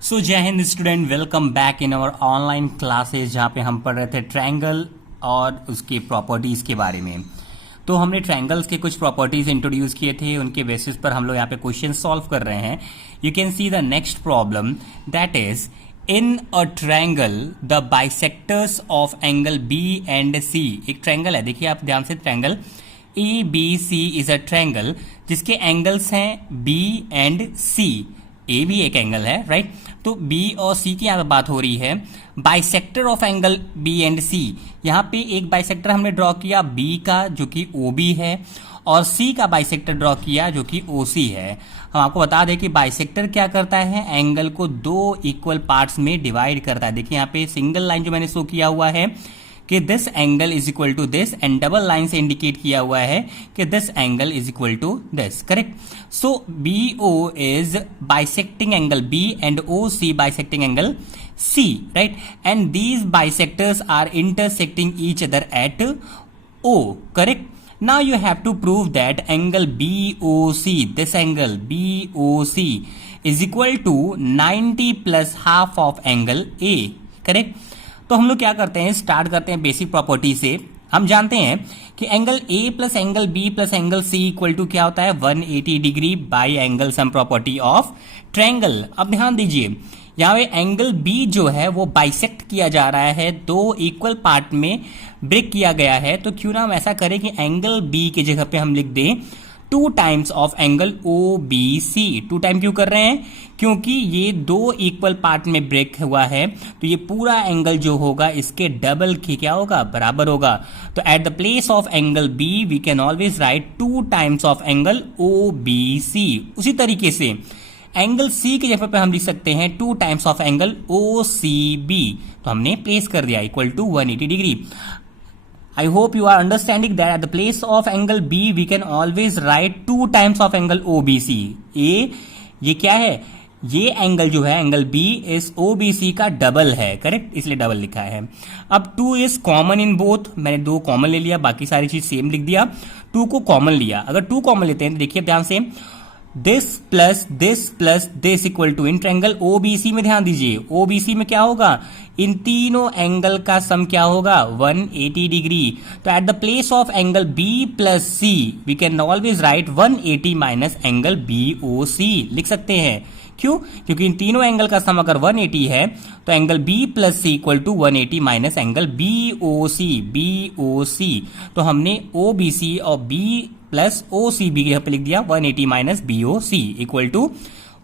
सो जय हिंद student, welcome back in our online classes जहाँ पे हम पढ़ रहे थे ट्रायंगल और उसकी प्रॉपर्टीज़ के बारे में। तो हमने ट्रायंगल्स के कुछ प्रॉपर्टीज़ इंट्रोड्यूस किए थे, उनके बेसिस पर हम लोग यहाँ पे क्वेश्चन सॉल्व कर रहे हैं। You can see the next problem, that is in a triangle the bisectors of angle B and C. एक ट्रायंगल है, देखिए आप ध्यान से, triangle A B C is a triangle जिसके एंगल्स हैं बी एंड सी। ए भी एक एंगल है, राइट? तो बी और सी की यहाँ पे बात हो रही है। Bisector of angle B and C, यहाँ पे एक बाइसेक्टर हमने ड्रॉ किया बी का जो कि ओ बी है, और सी का बाइसेक्टर ड्रॉ किया जो कि ओ सी है। हम आपको बता दें कि बाइसेक्टर क्या करता है, एंगल को दो इक्वल पार्ट्स में डिवाइड करता है। देखिए यहाँ पे सिंगल लाइन जो मैंने शो किया हुआ है कि this angle is equal to this, and double line से इंडिकेट किया हुआ है कि this angle is equal to this, correct? So B O is bisecting angle B and O C bisecting angle C, right? And these bisectors are intersecting each other at O, correct? Now you have to prove that angle BOC, this angle BOC is equal to 90 plus half of angle A, correct? तो हम लोग क्या करते हैं, start करते हैं basic property से। हम जानते हैं कि angle A plus angle B plus angle C equal to क्या होता है, 180 degree by angle sum property of triangle. अब ध्यान दीजिए, यहाँ पे एंगल B जो है वो बाइसेक्ट किया जा रहा है, दो इक्वल पार्ट में ब्रेक किया गया है। तो क्यों ना हम ऐसा करें कि एंगल B की जगह पे हम लिख दें 2 times of angle OBC। 2 time क्यों कर रहे हैं, क्योंकि ये दो इक्वल पार्ट में ब्रेक हुआ है, तो ये पूरा एंगल जो होगा इसके डबल के क्या होगा, बराबर होगा। तो at the place of angle B we can always write 2 times of angle OBC। उसी तरीके से एंगल C की जगह पे हम लिख सकते हैं 2 टाइम्स ऑफ एंगल OCB। तो हमने प्लेस कर दिया equal to 180 degree. I hope you are understanding that at the place of angle B we can always write 2 times of angle OBC। ये क्या है, ये एंगल जो है एंगल B इस OBC का डबल है, करेक्ट? इसलिए डबल लिखा है। अब 2 इज कॉमन इन बोथ, मैंने 2 कॉमन ले लिया, बाकी सारी चीज सेम लिख दिया। 2 को कॉमन लिया, अगर 2 कॉमन लेते हैं तो देखिए ध्यान से, this plus this equal to, in triangle OBC में ध्यान दीजिए, OBC में क्या होगा, इन तीनों एंगल का सम क्या होगा, 180 डिग्री। तो at the place of angle B plus C we can always write 180 minus angle BOC लिख सकते हैं। क्यों? क्योंकि इन तीनों एंगल का सम अगर 180 है तो angle B plus C equal to 180 minus angle BOC। तो हमने OBC और B प्लस OCB के यहाँ पे लिख दिया 180 minus BOC equal to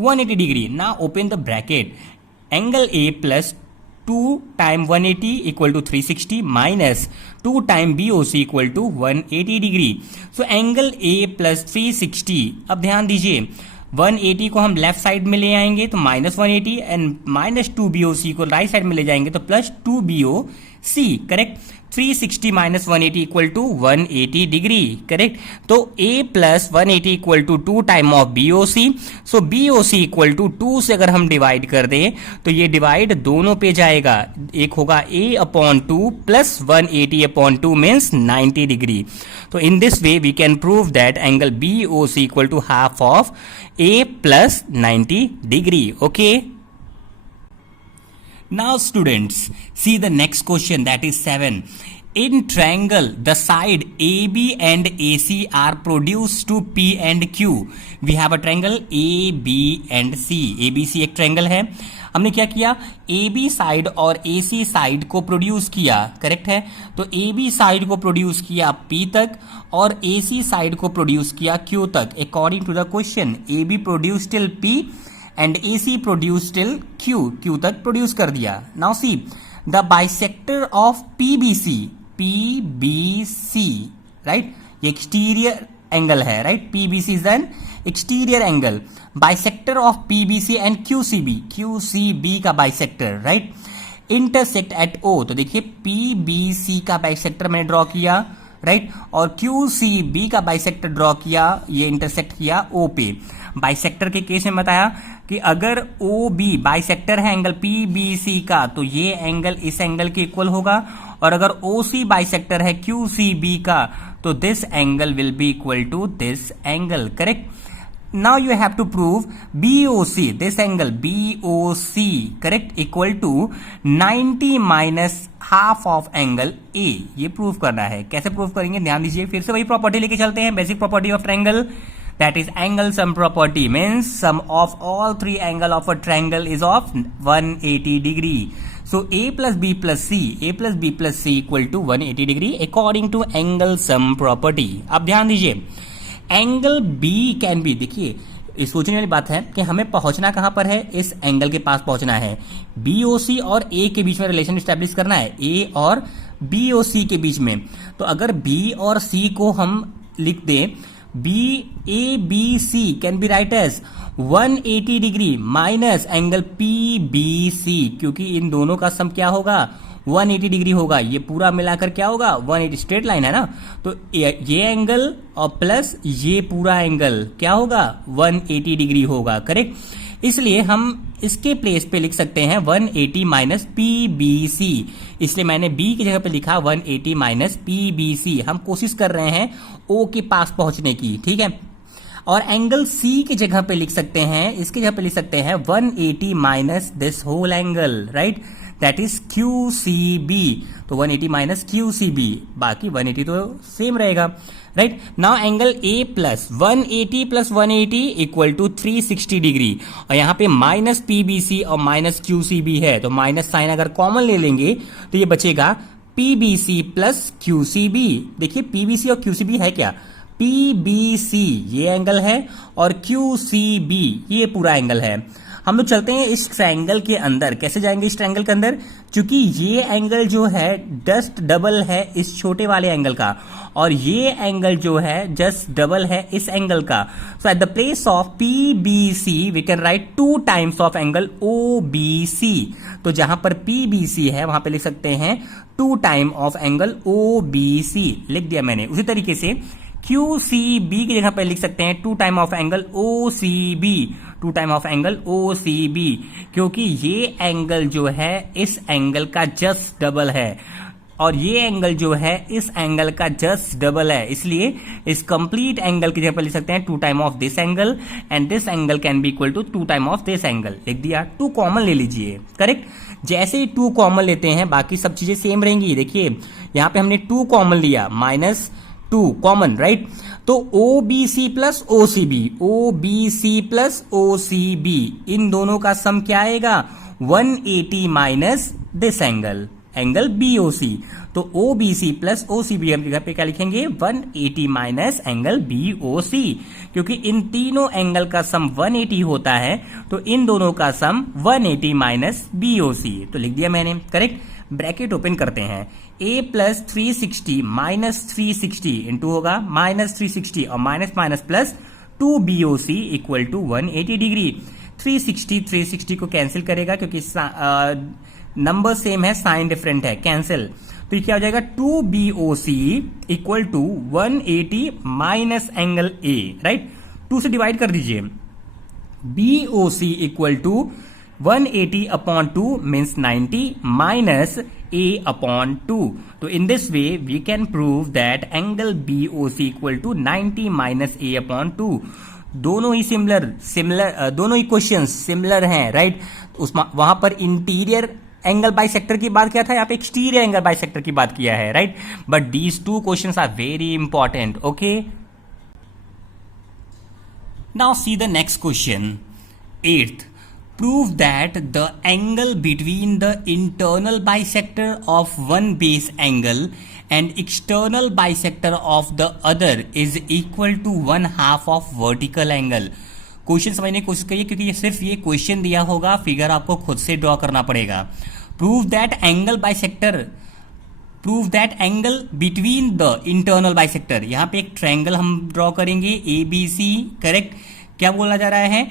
180 degree. Now open the bracket, angle A plus 2 time 180 equal to 360 minus 2 time BOC equal to 180 degree. So angle A plus 360, अब ध्यान दीजिए 180 को हम लेफ्ट साइड में ले आएंगे तो माइनस 180, एंड माइनस 2 BOC को राइट साइड में ले जाएंगे तो plus 2 BOC, correct? 360 minus 180 equal to 180 degree, correct? तो A plus 180 equal to 2 time of BOC। So BOC equal to 2 से अगर हम डिवाइड कर दें तो ये डिवाइड दोनों पे जाएगा, एक होगा A upon 2 plus 180 upon 2 means 90 degree. तो in this way we can prove that angle BOC equal to half of A plus 90 degree, okay? Now students, see the next question, that is 7. In triangle, the side AB and AC are produced to P and Q. We have a triangle AB and C. ABC एक triangle है। हमने क्या किया, AB side और AC side को produce किया, correct है? तो AB साइड को प्रोड्यूस किया P तक और AC साइड को प्रोड्यूस किया Q तक। According to the question, AB produce till P and AC produce till Q तक प्रोड्यूस कर दिया। Now see the bisector of PBC, right? ये एक्सटीरियर एंगल है, right? PBC is an exterior angle. Bisector of PBC and QCB का bisector, right? Intersect at O। तो देखिए PBC का bisector मैंने ड्रॉ किया, राइट? और QCB का बाइसेक्टर ड्रॉ किया, ये इंटरसेक्ट किया O पे। बाइसेक्टर के केस में बताया कि अगर OB बाइसेक्टर है एंगल PBC का तो ये एंगल इस एंगल के इक्वल होगा, और अगर OC बाइसेक्टर है QCB का तो this angle will be equal to this angle, correct? now you have to prove BOC, this angle BOC, correct, equal to 90 minus half of angle A. ये prove करना है. कैसे प्रूव करेंगे ध्यान दीजिए. फिर से वही प्रॉपर्टी लेके चलते हैं, basic property of triangle, that is angle sum property, means sum of all three angle of a triangle is of 180 degree. So A plus B plus C, A plus B plus C equal to 180 degree according to angle sum property. अब ध्यान दीजिए, angle B can be, देखिए इस सोचने वाली बात है कि हमें पहुंचना कहां पर है, इस एंगल के पास पहुंचना है. BOC और A के बीच में रिलेशन स्टैब्लिश करना है, A और BOC के बीच में. तो अगर B और C को हम लिख दें, BABC can be write as 180 degree minus angle PBC, क्योंकि इन दोनों का सम क्या होगा, 180 डिग्री होगा. ये पूरा मिलाकर क्या होगा, 180, स्ट्रेट लाइन है ना, तो ये एंगल और प्लस ये पूरा एंगल क्या होगा, 180 डिग्री होगा, करेक्ट. इसलिए हम इसके प्लेस पे लिख सकते हैं 180 माइनस PBC. इसलिए मैंने B की जगह पे लिखा 180 माइनस PBC. हम कोशिश कर रहे हैं O के पास पहुंचने की, ठीक है. और एंगल C की जगह पे लिख सकते हैं, इसकी जगह पे लिख सकते हैं 180 minus this whole angle, right, that is QCB. तो 180 माइनस QCB, बाकी 180 तो सेम रहेगा, right. Now angle A plus 180 plus 180 equal to 360 degree, और यहाँ पे माइनस PBC और माइनस QCB है, तो माइनस साइन अगर कॉमन ले लेंगे तो ये बचेगा PBC प्लस QCB. देखिए PBC और QCB है क्या, PBC ये एंगल है और QCB ये पूरा एंगल है. हम लोग चलते हैं इस ट्रायंगल के अंदर. कैसे जाएंगे इस ट्रायंगल के अंदर, क्योंकि ये एंगल जो है जस्ट डबल है इस छोटे वाले एंगल का, और ये एंगल जो है जस्ट डबल है इस एंगल का. So at the place of PBC we can write 2 times of angle OBC. तो जहां पर PBC है वहां पे लिख सकते हैं 2 टाइम ऑफ एंगल OBC, लिख दिया मैंने. उसी तरीके से QCB की जगह पे लिख सकते हैं 2 time of angle OCB, 2 time of angle OCB, क्योंकि ये एंगल जो है इस एंगल का जस्ट डबल है, और ये एंगल जो है इस एंगल का जस्ट डबल है. इसलिए इस कंप्लीट एंगल की जगह पर लिख सकते हैं 2 time of this angle, and this angle can be equal to 2 time of this angle. लिख दिया. 2 कॉमन ले लीजिए, करेक्ट. जैसे ही 2 कॉमन लेते हैं बाकी सब चीजें सेम रहेंगी. देखिए यहां पे हमने 2 कॉमन लिया, माइनस 2 कॉमन, राइट. तो OBC plus OCB, OBC plus OCB, इन दोनों का सम क्या आएगा, 180 minus this angle, angle BOC. तो OBC प्लस OCB हम जगह पे क्या लिखेंगे, 180 माइनस एंगल BOC, क्योंकि इन तीनों एंगल का सम 180 होता है, तो इन दोनों का सम 180 माइनस BOC. तो लिख दिया मैंने, करेक्ट. ब्रैकेट ओपन करते हैं, A प्लस 360 माइनस 360 इंटू होगा माइनस 360 और minus minus plus 2BOC equal to 180 degree. 360 को कैंसिल करेगा क्योंकि नंबर सेम है, साइन डिफरेंट है, कैंसिल. तो ये क्या हो जाएगा, 2BOC equal to 180 minus angle A, right. 2 से डिवाइड कर दीजिए, BOC equal to 180 upon 2 means 90 minus A upon 2. तो in this way we can prove that angle BOC equal to 90 minus A upon 2. दोनों ही सिमिलर दोनों equations similar हैं, right. वहां पर इंटीरियर एंगल बाइसेक्टर की बात किया था, यहाँ पे एक्सटीरियर एंगल बाइसेक्टर की बात किया है, right. But these 2 questions are very important, okay. Now see the next question, 8th. Prove that the angle between the internal bisector of one base angle and external bisector of the other is equal to 1/2 of vertical angle. Question समझने की कोशिश करिए, क्योंकि ये सिर्फ ये question दिया होगा, फिगर आपको खुद से ड्रॉ करना पड़ेगा. Prove that angle between the internal bisector. यहां पे एक ट्रायंगल हम ड्रॉ करेंगे ABC, करेक्ट. क्या बोला जा रहा है,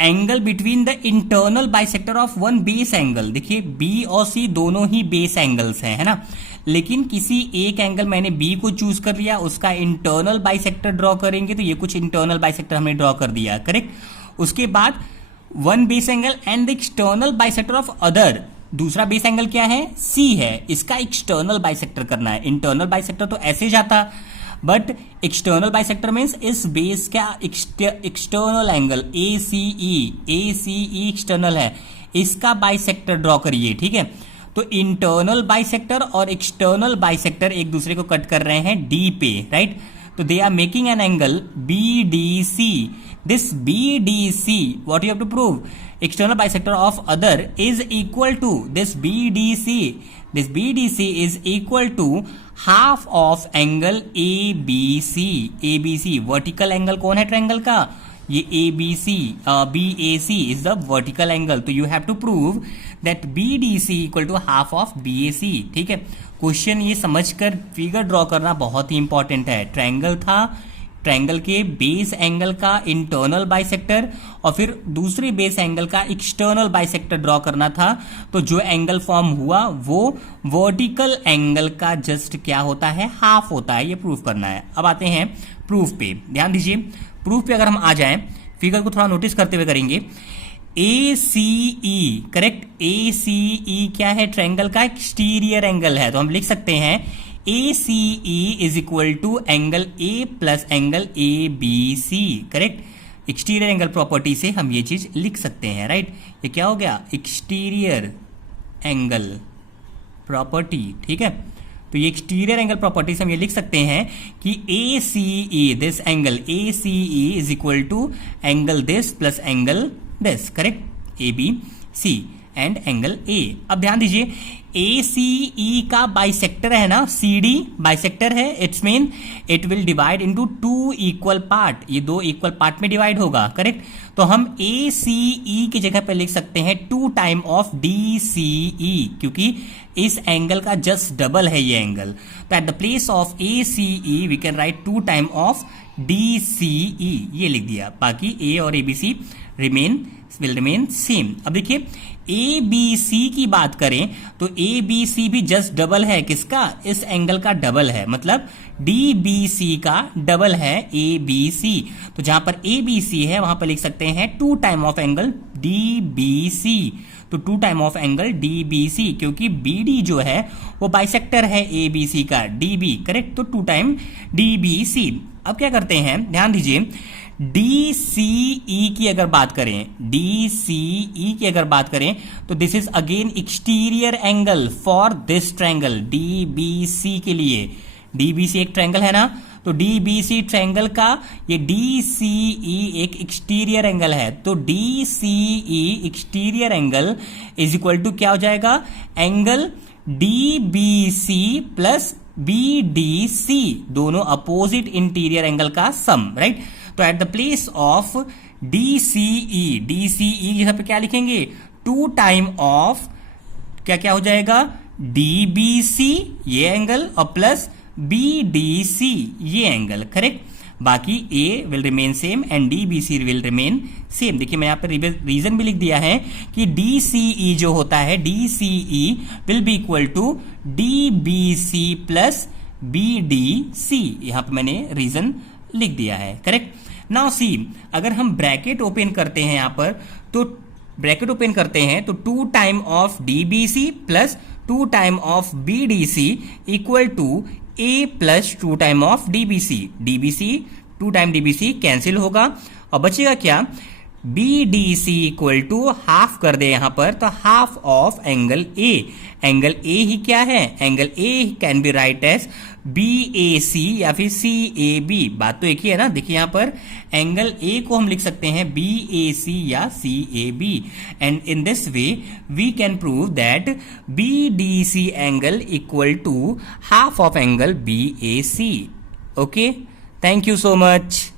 angle between the internal bisector of one base angle. देखिए B और C दोनों ही बेस एंगल्स हैं, है ना, लेकिन किसी एक एंगल मैंने B को चूज कर लिया, उसका इंटरनल बाइसेक्टर ड्रॉ करेंगे, तो ये कुछ इंटरनल बाइसेक्टर हमने ड्रॉ कर दिया, करेक्ट. उसके बाद one base angle and the external bisector of other. दूसरा बेस एंगल क्या है, C है, इसका एक्सटर्नल बाइसेक्टर करना है. इंटरनल बाइसेक्टर तो ऐसे जाता, बट एक्सटर्नल बाइसेक्टर मीन्स इस बेस का एक्सटर्नल एंगल ACE एक्सटर्नल है, इसका बाइसेक्टर ड्रॉ करिए, ठीक है। तो इंटरनल बाइसेक्टर और एक्सटर्नल बाइसेक्टर एक दूसरे को कट कर रहे हैं D पे, राइट। तो they are making an angle BDC. This BDC, what you have to prove? External bisector of other is equal to this BDC. This BDC is equal to half of angle ABC. ABC vertical angle कौन है triangle का? ये ABC, BAC is the vertical angle. तो you have to prove that BDC equal to half of BAC. ठीक है, question ये समझकर figure draw करना बहुत ही इंपॉर्टेंट है। ट्रायंगल था, ट्रायंगल के बेस एंगल का इंटरनल बाइसेक्टर और फिर दूसरे बेस एंगल का एक्सटर्नल बाइसेक्टर ड्रॉ करना था। तो जो एंगल फॉर्म हुआ वो वर्टिकल एंगल का जस्ट क्या होता है, हाफ होता है। ये प्रूफ करना है। अब आते हैं प्रूफ पे, ध्यान दीजिए। प्रूफ पे अगर हम आ जाएं, फिगर को थोड़ा नोटिस करते हुए करेंगे। ACE, करेक्ट, ACE क्या है? ट्रायंगल का एक्सटीरियर एंगल है। तो हम लिख सकते हैं ACE is equal to angle A plus angle ABC, correct. Exterior angle property से हम ये चीज लिख सकते हैं, राइट। ये क्या हो गया? एक्सटीरियर एंगल प्रॉपर्टी, ठीक है। तो ये एक्सटीरियर एंगल प्रॉपर्टी से हम ये लिख सकते हैं कि ACE, this angle ACE is equal to angle this plus angle this, correct, ABC and angle A। अब ध्यान दीजिए, ACE का बाइसेक्टर है ना, CD बाइसेक्टर है, it's mean it will divide into 2 equal part. ये 2 इक्वल पार्ट में divide होगा, करेक्ट। तो हम ACE की जगह पे लिख सकते हैं 2 टाइम ऑफ DCE, क्योंकि इस एंगल का जस्ट डबल है ये एंगल। तो at the place of ACE we can write 2 time of DCE, ये लिख दिया। बाकी A और ABC विल रिमेन सेम। अब देखिए ABC की बात करें तो ABC भी जस्ट डबल है किसका? इस एंगल का डबल है, मतलब DBC का डबल है ABC। तो जहां पर ABC है वहां पर लिख सकते हैं 2 टाइम ऑफ एंगल DBC। तो 2 टाइम ऑफ एंगल DBC, क्योंकि BD जो है वो बाइसेक्टर है ABC का, DB, करेक्ट। तो 2 टाइम DBC। अब क्या करते हैं, ध्यान दीजिए, DCE की अगर बात करें, DCE की अगर बात करें तो this is again exterior angle for this triangle DBC के लिए। DBC एक ट्रायंगल है ना, तो DBC ट्रायंगल का ये DCE एक एक्सटीरियर एंगल है। तो DCE exterior angle is equal to क्या हो जाएगा? एंगल DBC प्लस BDC, दोनों अपोजिट इंटीरियर एंगल का सम, राइट। तो at the place of DCE यहाँ पे क्या लिखेंगे? 2 टाइम ऑफ क्या हो जाएगा? DBC ये एंगल और प्लस BDC ये एंगल, करेक्ट। बाकी A will remain same and DBC will remain same. देखिए मैं यहाँ पर रीजन भी लिख दिया है कि DCE जो होता है, DCE will be equal to DBC plus BDC। यहाँ पे मैंने रीजन लिख दिया है, करेक्ट। नाउ सी, अगर हम ब्रैकेट ओपन करते हैं यहाँ पर, तो ब्रैकेट ओपन करते हैं तो 2 time of DBC plus 2 time of BDC equal to A plus 2 time of DBC। DBC 2 time DBC cancel होगा और बचेगा क्या? BDC इक्वल टू हाफ कर दे यहां पर, तो half of angle A। Angle A ही क्या है? Angle A can be write as BAC या फिर CAB। बात तो एक ही है ना। देखिए यहां पर एंगल A को हम लिख सकते हैं BAC या CAB, and in this way we can prove that BDC angle equal to half of angle BAC। Okay, thank you so much.